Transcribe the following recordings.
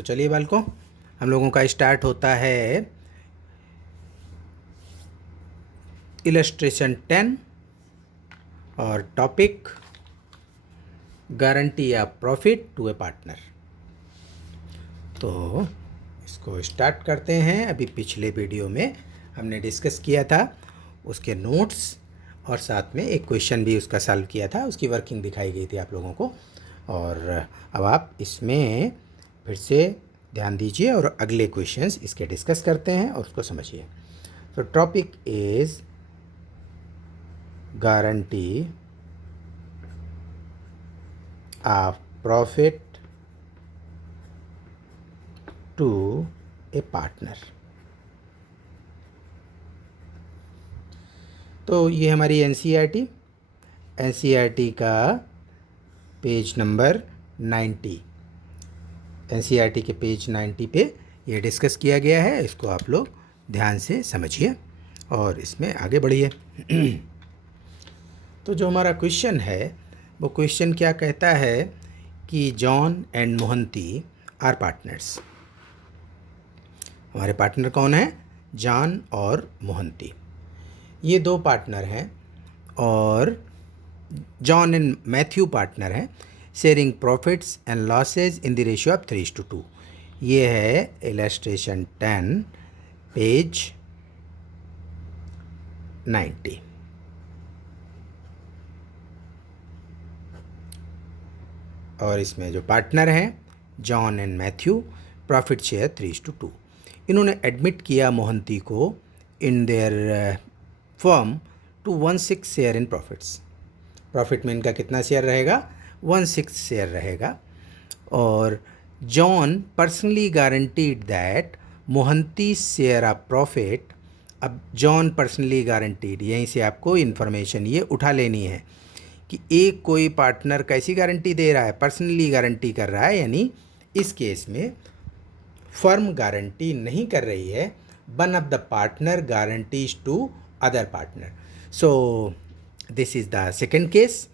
तो चलिए बालकों, हम लोगों का स्टार्ट होता है इलस्ट्रेशन 10 और topic guarantee of profit to a partner. तो इसको स्टार्ट करते हैं। अभी पिछले वीडियो में हमने डिस्कस किया था उसके नोट्स और साथ में एक क्वेश्चन भी उसका सॉल्व किया था, उसकी वर्किंग दिखाई गई थी आप लोगों को। और अब आप इसमें फिर से ध्यान दीजिए और अगले क्वेश्चंस इसके डिस्कस करते हैं और उसको समझिए। तो topic is guarantee of profit to a partner. तो ये हमारी एनसीईआरटी का पेज नंबर 90, एनसीईआरटी के पेज 90 पे ये डिस्कस किया गया है। इसको आप लोग ध्यान से समझिए और इसमें आगे बढ़िए। तो जो हमारा क्वेश्चन है वो क्वेश्चन क्या कहता है कि John and Mohanty are partners. हमारे पार्टनर कौन है? जॉन और मोहंती। ये दो पार्टनर हैं और जॉन एंड मैथ्यू पार्टनर हैं, sharing profits and losses in the ratio of 3:2। ये है इलस्ट्रेशन 10 पेज 90। और इसमें जो पार्टनर हैं John and Matthew, profit share 3:2। इन्होंने एडमिट किया मोहंती को in their firm to 1/6 share in profits. Profit में इनका कितना शेयर रहेगा? 1/6 शेयर रहेगा। और John personally guaranteed that Mohanty share of profit. अब जॉन पर्सनली गारंटीड, यहीं से आपको इन्फॉर्मेशन ये उठा लेनी है कि एक कोई पार्टनर कैसी गारंटी दे रहा है? पर्सनली गारंटी कर रहा है, यानी इस केस में फर्म गारंटी नहीं कर रही है, one of the partner guarantees to other partner. So this is the second case.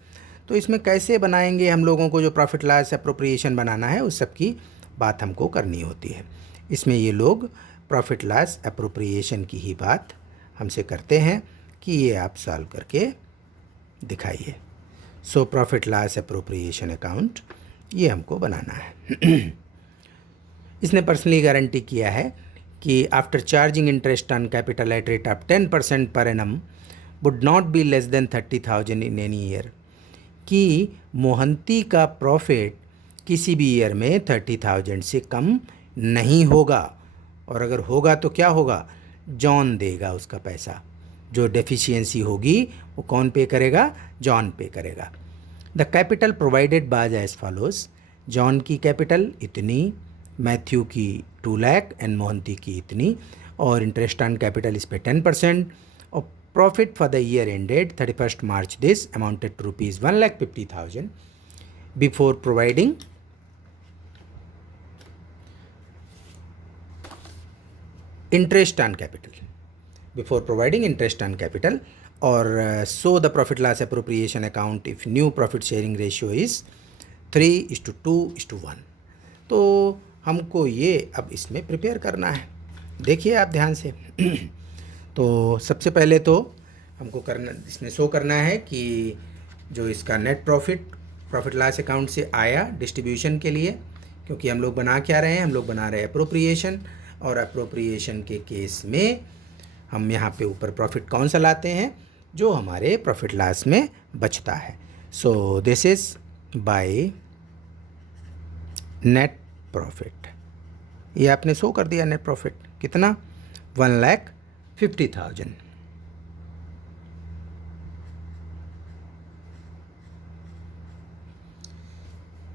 तो इसमें कैसे बनाएंगे हम लोगों को जो प्रॉफिट लॉस अप्रोप्रिएशन बनाना है उस सब की बात हमको करनी होती है। इसमें ये लोग प्रॉफिट लॉस अप्रोप्रिएशन की ही बात हमसे करते हैं कि ये आप सॉल्व करके दिखाइए। So profit loss appropriation account ये हमको बनाना है। इसने पर्सनली गारंटी किया है कि after charging interest on capital at rate of 10% per annum would not be less than 30,000 in any year. कि मोहंती का प्रॉफिट किसी भी ईयर में 30,000 से कम नहीं होगा, और अगर होगा तो क्या होगा? जॉन देगा उसका पैसा। जो डेफिशिएंसी होगी वो कौन पे करेगा? जॉन पे करेगा। The capital provided by as follows. John की कैपिटल इतनी, मैथ्यू की 2 लाख एंड मोहंती की इतनी, और इंटरेस्ट ऑन कैपिटल इस पे 10%। और profit for the year ended 31st March this amounted to rupees 1,50,000 before providing interest on capital, before providing interest on capital. और show the profit loss appropriation account if new profit sharing ratio is 3:2:1। तो हमको ये अब इसमें prepare करना है। देखिए आप ध्यान से। तो सबसे पहले तो हमको करना, इसमें शो करना है कि जो इसका नेट प्रॉफिट लॉस अकाउंट से आया डिस्ट्रीब्यूशन के लिए, क्योंकि हम लोग बना क्या रहे हैं? हम लोग बना रहे हैं अप्रोप्रिएशन, और अप्रोप्रिएशन के केस में हम यहाँ पे ऊपर प्रॉफिट कौन सा लाते हैं? जो हमारे प्रॉफिट लॉस में बचता है। सो this is by net profit. ये आपने शो कर दिया नेट प्रॉफिट कितना? 1,50,000।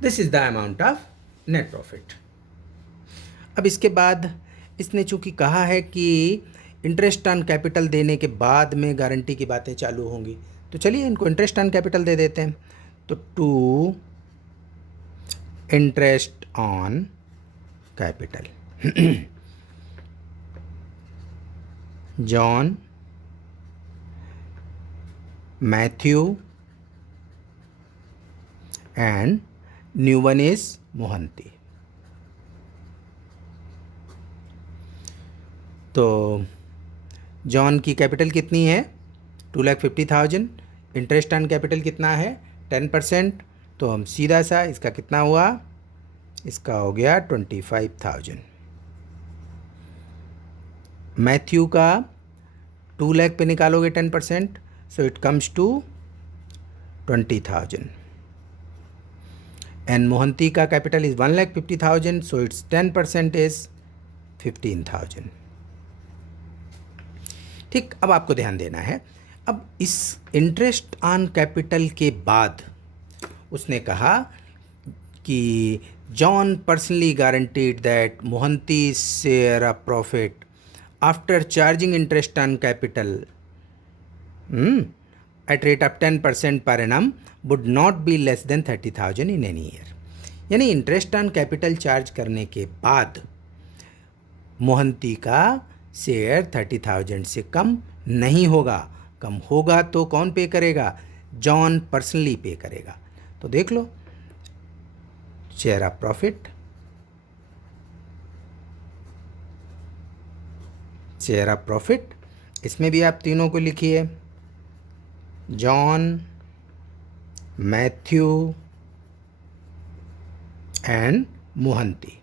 This is the amount of net profit. अब इसके बाद इसने चूंकि कहा है कि इंटरेस्ट ऑन कैपिटल देने के बाद में गारंटी की बातें चालू होंगी, तो चलिए इनको इंटरेस्ट ऑन कैपिटल दे देते हैं। तो to interest on capital John, Matthew and new one is Mohanty. तो जॉन की कैपिटल कितनी है 2,50,000, इंटरेस्ट ऑन कैपिटल कितना है 10%, तो हम सीधा सा इसका कितना हुआ, इसका हो गया 25,000। मैथ्यू का 2 लाख पे निकालोगे 10%, so it comes to 20,000। And Mohanty का capital is 1,50,000, so its 10% is 15,000। ठीक, अब आपको ध्यान देना है। अब इस इंटरेस्ट ऑन कैपिटल के बाद उसने कहा कि John personally guaranteed that Mohanty share of profit after charging interest on capital at rate of 10% per annum would not be less than 30,000 in any year. यानी इंटरेस्ट ऑन कैपिटल चार्ज करने के बाद मोहंती का शेयर 30,000 से कम नहीं होगा। कम होगा तो कौन पे करेगा, जॉन पर्सनली पे करेगा। तो देख लो, share of profit, share of profit, इसमें भी आप तीनों को लिखिए, जॉन, मैथ्यू एंड मोहंती।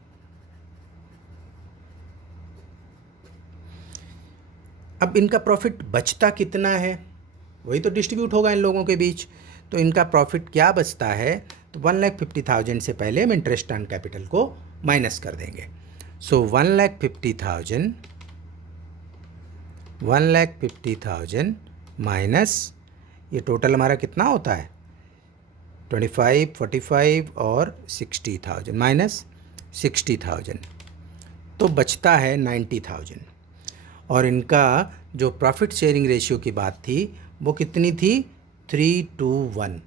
अब इनका प्रॉफिट बचता कितना है, वही तो डिस्ट्रीब्यूट होगा इन लोगों के बीच। तो इनका प्रॉफिट क्या बचता है, तो 1,50,000 से पहले हम इंटरेस्ट ऑन कैपिटल को माइनस कर देंगे। सो 1,50,000 माइनस, ये टोटल हमारा कितना होता है 25, 45 और 60,000, माइनस 60,000, तो बचता है 90,000। और इनका जो प्रॉफिट शेयरिंग रेशियो की बात थी वो कितनी थी 3:1।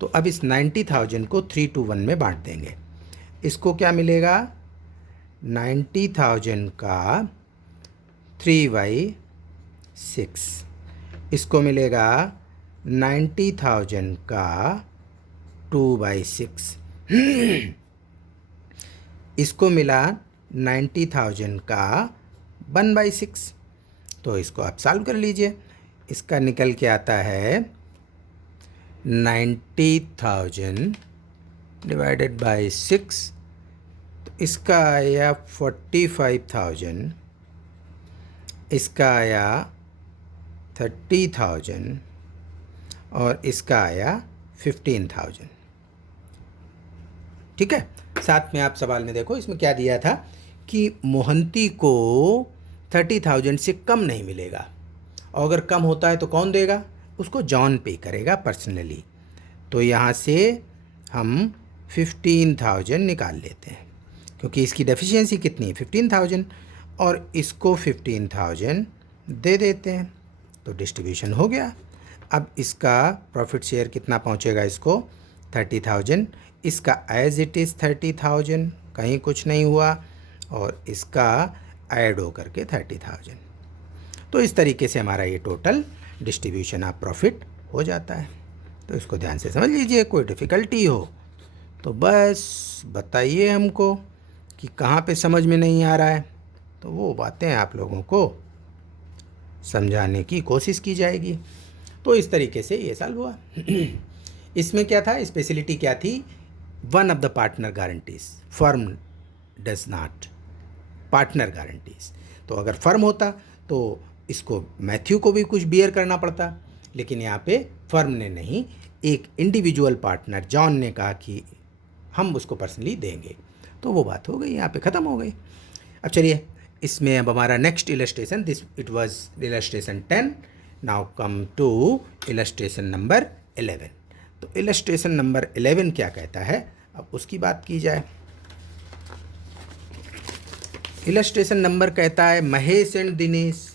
तो अब इस 90,000 को 3:1 में बांट देंगे। इसको क्या मिलेगा, 90,000 का 3/6, इसको मिलेगा 90,000 का 2/6, इसको मिला 90,000 का 1/6। तो इसको आप सॉल्व कर लीजिए, इसका निकल के आता है 90,000 डिवाइडेड बाय 6, तो इसका आया 45,000, इसका आया 30,000 और इसका आया 15,000। ठीक है, साथ में आप सवाल में देखो इसमें क्या दिया था कि मोहंती को 30,000 से कम नहीं मिलेगा, और अगर कम होता है तो कौन देगा, उसको जॉन पे करेगा पर्सनली। तो यहाँ से हम 15,000 निकाल लेते हैं, क्योंकि इसकी डेफिशिएंसी कितनी है 15,000, और इसको 15,000 दे देते हैं, तो डिस्ट्रीब्यूशन हो गया। अब इसका प्रॉफिट शेयर कितना पहुँचेगा, इसको 30,000, इसका एज इट इज़ 30,000, कहीं कुछ नहीं हुआ, और इसका ऐड हो करके 30,000। तो इस तरीके से हमारा ये टोटल डिस्ट्रीब्यूशन ऑफ प्रॉफिट हो जाता है। तो इसको ध्यान से समझ लीजिए, कोई डिफ़िकल्टी हो तो बस बताइए हमको कि कहाँ पे समझ में नहीं आ रहा है, तो वो बातें आप लोगों को समझाने की कोशिश की जाएगी। तो इस तरीके से ये सॉल्व हुआ। इसमें क्या था, स्पेशलिटी क्या थी, one of the partner guarantees, firm does not partner guarantees. तो अगर फर्म होता तो इसको मैथ्यू को भी कुछ बियर करना पड़ता, लेकिन यहाँ पे फर्म ने नहीं, एक इंडिविजुअल पार्टनर जॉन ने कहा कि हम उसको पर्सनली देंगे, तो वो बात हो गई, यहाँ पे ख़त्म हो गई। अब चलिए इसमें अब हमारा next illustration, this it was illustration 10, now come to illustration number 11। तो इलस्ट्रेशन नंबर 11 क्या कहता है, अब उसकी बात की जाए। इलस्ट्रेशन नंबर कहता है महेश एंड दिनेश।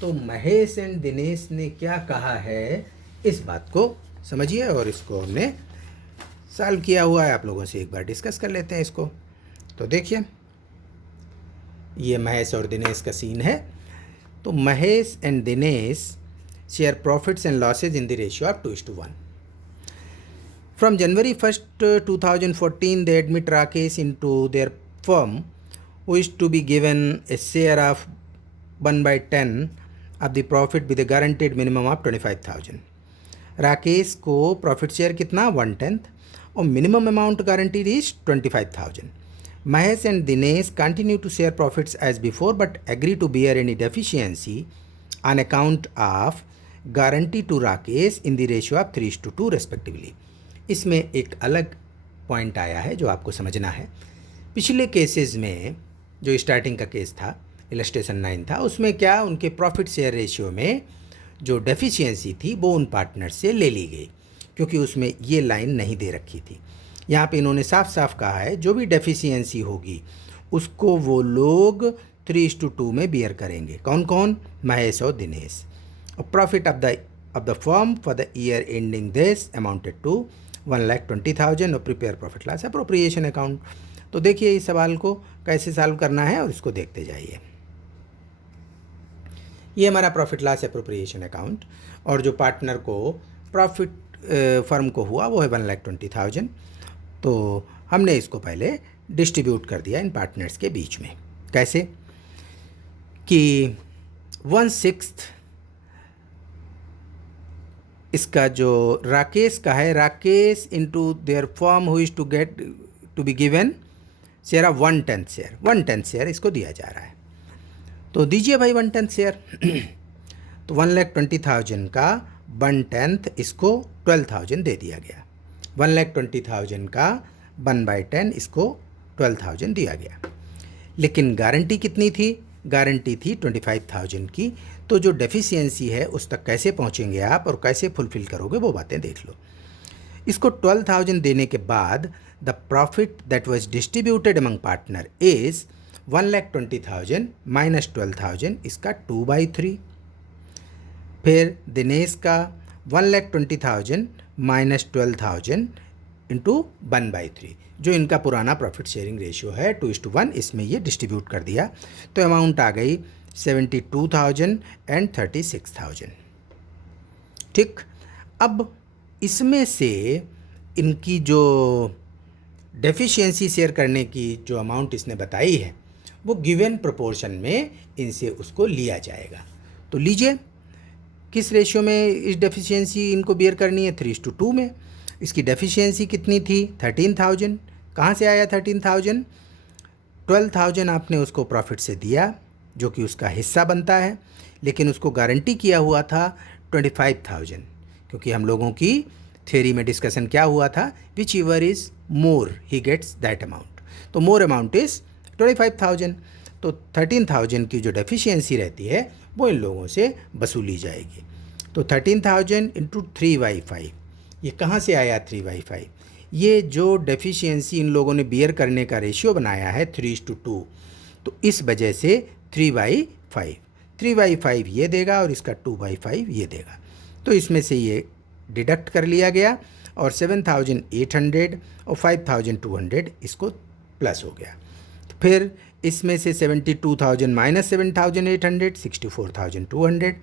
तो महेश एंड दिनेश ने क्या कहा है, इस बात को समझिए, और इसको हमने सॉल्व किया हुआ है, आप लोगों से एक बार डिस्कस कर लेते हैं इसको। तो देखिए ये महेश और दिनेश का सीन है। तो Mahesh and Dinesh share profits and losses in the ratio of 2:1। From January 1st, 2014, they admit Rakesh into their firm, who is to be given a share of 1/10 of the profit with guaranteed minimum of 25,000। Rakesh को profit share कितना 1/10 और minimum amount guaranteed is 25,000। Mahesh and Dinesh continue to share profits as before but agree to bear any deficiency on account of guarantee to Rakesh in the ratio of 3:2 respectively। इसमें एक अलग point आया है जो आपको समझना है। पिछले केसेस में जो स्टार्टिंग का केस था, इलस्ट्रेशन 9 था, उसमें क्या उनके प्रॉफिट शेयर रेशियो में जो डेफिशिएंसी थी वो उन पार्टनर से ले ली गई, क्योंकि उसमें ये लाइन नहीं दे रखी थी। यहाँ पे इन्होंने साफ साफ कहा है जो भी डेफिशिएंसी होगी उसको वो लोग 3:2 में बियर करेंगे। कौन कौन? महेश और दिनेश। और profit of the firm for the year ending this amounted to 1,20,000 और prepare profit loss appropriation account. तो देखिए इस सवाल को कैसे सॉल्व करना है और इसको देखते जाइए। ये हमारा प्रॉफिट लॉस अप्रोप्रिएशन अकाउंट और जो पार्टनर को प्रॉफिट फर्म को हुआ वो है 1,20,000। तो हमने इसको पहले डिस्ट्रीब्यूट कर दिया इन पार्टनर्स के बीच में। कैसे कि 1/6 इसका जो राकेश का है, Rakesh into their firm who is to be given share of 1/10 share इसको दिया जा रहा है। तो दीजिए भाई 1/10 शेयर। तो 1,20,000 का 1/10 इसको 12,000 दे दिया गया। 1,20,000 का 1/10 इसको 12,000 दिया गया। लेकिन गारंटी कितनी थी? गारंटी थी 25,000 की। तो जो डेफिशिएंसी है उस तक कैसे पहुंचेंगे आप और कैसे फुलफिल करोगे वो बातें देख लो। इसको 12,000 देने के बाद the profit that was distributed among partner is 1,20,000 minus 12,000 इसका 2/3। फिर दिनेश का 1,20,000 माइनस 12,000 इंटू 1/3 जो इनका पुराना प्रॉफिट शेयरिंग रेशियो है 2:1, इसमें ये डिस्ट्रीब्यूट कर दिया। तो अमाउंट आ गई 72,000 एंड 36,000। ठीक, अब इसमें से इनकी जो डेफिशिएंसी शेयर करने की जो अमाउंट इसने बताई है वो गिवन प्रोपोर्शन में इनसे उसको लिया जाएगा। तो लीजिए किस रेशियो में इस डेफिशिएंसी इनको बियर करनी है? 3:2 में। इसकी डेफिशिएंसी कितनी थी? 13,000। कहाँ से आया 13,000? 12,000 आपने उसको प्रॉफिट से दिया जो कि उसका हिस्सा बनता है, लेकिन उसको गारंटी किया हुआ था 25,000, क्योंकि हम लोगों की थ्योरी में डिस्कशन क्या हुआ था? Whichever is more he gets that amount. तो मोर अमाउंट इज़ 25,000। तो 13,000 की जो डेफिशिएंसी रहती है वो इन लोगों से वसूली जाएगी। तो 13,000 इंटू 3/5, ये कहाँ से आया 3/5? ये जो डेफिशिएंसी इन लोगों ने बियर करने का रेशियो बनाया है 3:2, तो इस वजह से 3/5 ये देगा और इसका 2/5 ये देगा। तो इसमें से ये डिडक्ट कर लिया गया और 7,800 और 5,200 इसको प्लस हो गया। फिर इसमें से 72,000 माइनस 7,800 64,200,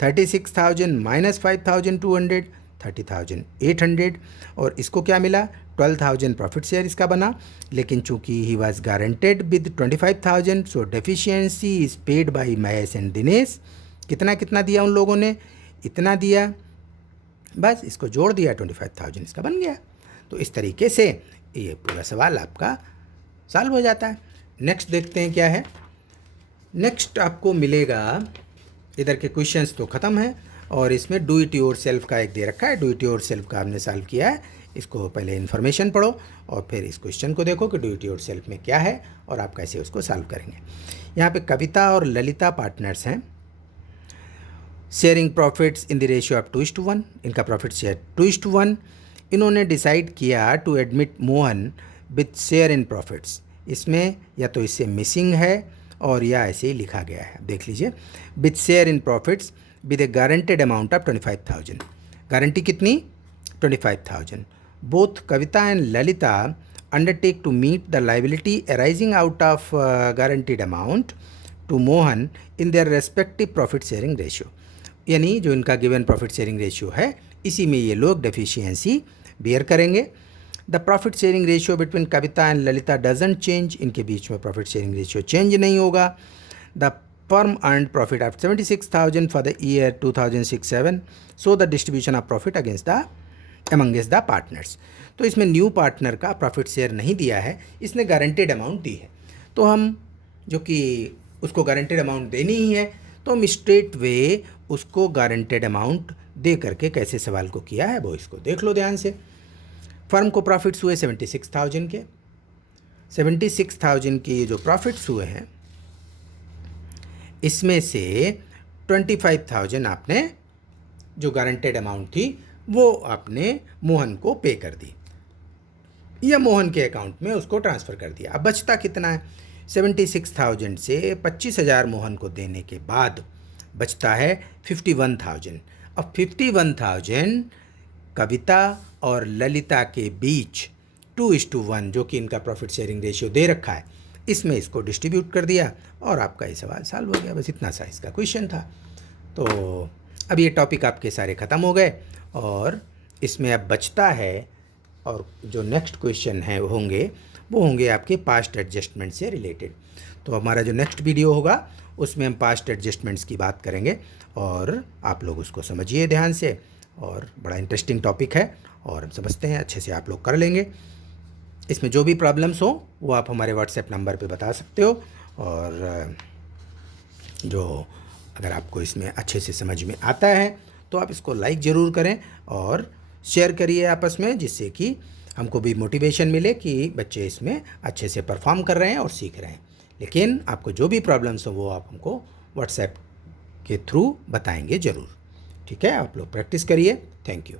36,000 माइनस 5,200 30,800 और इसको क्या मिला? 12,000 प्रॉफिट शेयर इसका बना। लेकिन चूंकि he was guaranteed with 25,000 so deficiency is paid by Mahesh and Dinesh. कितना कितना दिया उन लोगों ने? इतना दिया, बस इसको जोड़ दिया 25,000 इसका बन गया। तो इस तरीके से ये पूरा सवाल आपका सॉल्व हो जाता है। नेक्स्ट देखते हैं क्या है। नेक्स्ट आपको मिलेगा, इधर के क्वेश्चंस तो ख़त्म है और इसमें डू इट योर सेल्फ का एक दे रखा है। डू इट योर सेल्फ का हमने सॉल्व किया है। इसको पहले इन्फॉर्मेशन पढ़ो और फिर इस क्वेश्चन को देखो कि डू इट योर सेल्फ में क्या है और आप कैसे उसको सॉल्व करेंगे। यहाँ पे कविता और ललिता पार्टनर्स हैं। Sharing profits in the ratio of 2:1। इनका प्रॉफिट शेयर 2:1। इन्होंने डिसाइड किया to admit Mohan with share in profits. इसमें या तो इससे मिसिंग है और या ऐसे ही लिखा गया है, देख लीजिए। With share in profits with a guaranteed amount of 25,000। Guarantee कितनी? 25,000। Both Kavita and Lalita undertake to meet the liability arising out of guaranteed amount to Mohan in their respective profit sharing ratio. यानी जो इनका गिवन प्रॉफिट शेयरिंग रेशियो है इसी में ये लोग deficiency beer करेंगे। The profit sharing ratio between Kavita and Lalita doesn't change. इनके बीच में प्रॉफिट शेयरिंग रेशियो चेंज नहीं होगा। The firm earned profit of 76,000 for the year 2006-7. So the distribution of profit amongst the partners. तो इसमें new partner का profit share नहीं दिया है, इसने गारंटेड अमाउंट दी है। तो हम जो कि उसको गारंटेड अमाउंट देनी ही है, तो हम स्ट्रेट वे उसको गारंटेड अमाउंट दे करके कैसे सवाल को किया है वो इसको देख लो ध्यान से। फर्म को प्रॉफिट्स हुए 76,000 के। 76,000 के जो प्रॉफिट्स हुए हैं इसमें से 25,000 आपने जो गारंटेड अमाउंट थी वो आपने मोहन को पे कर दी या मोहन के अकाउंट में उसको ट्रांसफ़र कर दिया। अब बचता कितना है? 76,000 से 25,000 मोहन को देने के बाद बचता है 51,000। अब 51,000 कविता और ललिता के बीच 2:1 जो कि इनका प्रॉफिट शेयरिंग रेशियो दे रखा है, इसमें इसको डिस्ट्रीब्यूट कर दिया और आपका ये सवाल सॉल्व हो गया। बस इतना सा इसका क्वेश्चन था। तो अब ये टॉपिक आपके सारे ख़त्म हो गए और इसमें अब बचता है और जो नेक्स्ट क्वेश्चन है वो होंगे आपके पास्ट एडजस्टमेंट से रिलेटेड। तो हमारा जो नेक्स्ट वीडियो होगा उसमें हम पास्ट एडजस्टमेंट्स की बात करेंगे और आप लोग उसको समझिए ध्यान से, और बड़ा इंटरेस्टिंग टॉपिक है और हम समझते हैं अच्छे से आप लोग कर लेंगे। इसमें जो भी प्रॉब्लम्स हो वो आप हमारे व्हाट्सएप नंबर पे बता सकते हो, और जो अगर आपको इसमें अच्छे से समझ में आता है तो आप इसको लाइक ज़रूर करें और शेयर करिए आपस में, जिससे कि हमको भी मोटिवेशन मिले कि बच्चे इसमें अच्छे से परफॉर्म कर रहे हैं और सीख रहे हैं। लेकिन आपको जो भी प्रॉब्लम्स हो वो आप हमको व्हाट्सएप के थ्रू बताएंगे ज़रूर। ठीक है, आप लोग प्रैक्टिस करिए। Thank you.